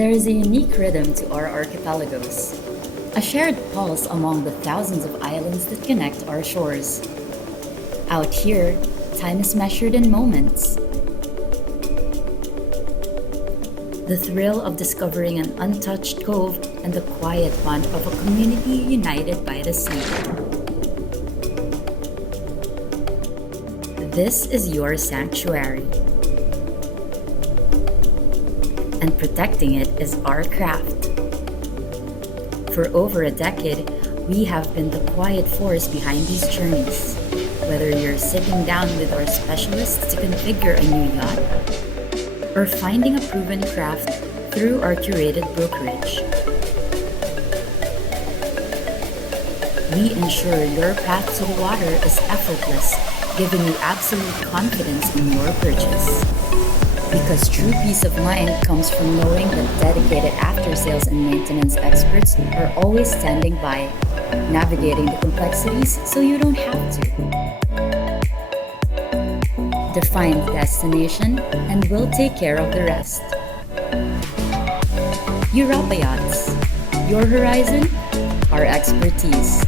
There is a unique rhythm to our archipelagos, a shared pulse among the thousands of islands that connect our shores. Out here, time is measured in moments. The thrill of discovering an untouched cove and the quiet bond of a community united by the sea. This is your sanctuary. And protecting it is our craft. For over a decade, we have been the quiet force behind these journeys. Whether you're sitting down with our specialists to configure a new yacht, or finding a proven craft through our curated brokerage, we ensure your path to the water is effortless, giving you absolute confidence in your purchase. Because true peace of mind comes from knowing that dedicated aftersales and maintenance experts are always standing by, navigating the complexities so you don't have to. Define the destination and we'll take care of the rest. Europa Yachts, your horizon, our expertise.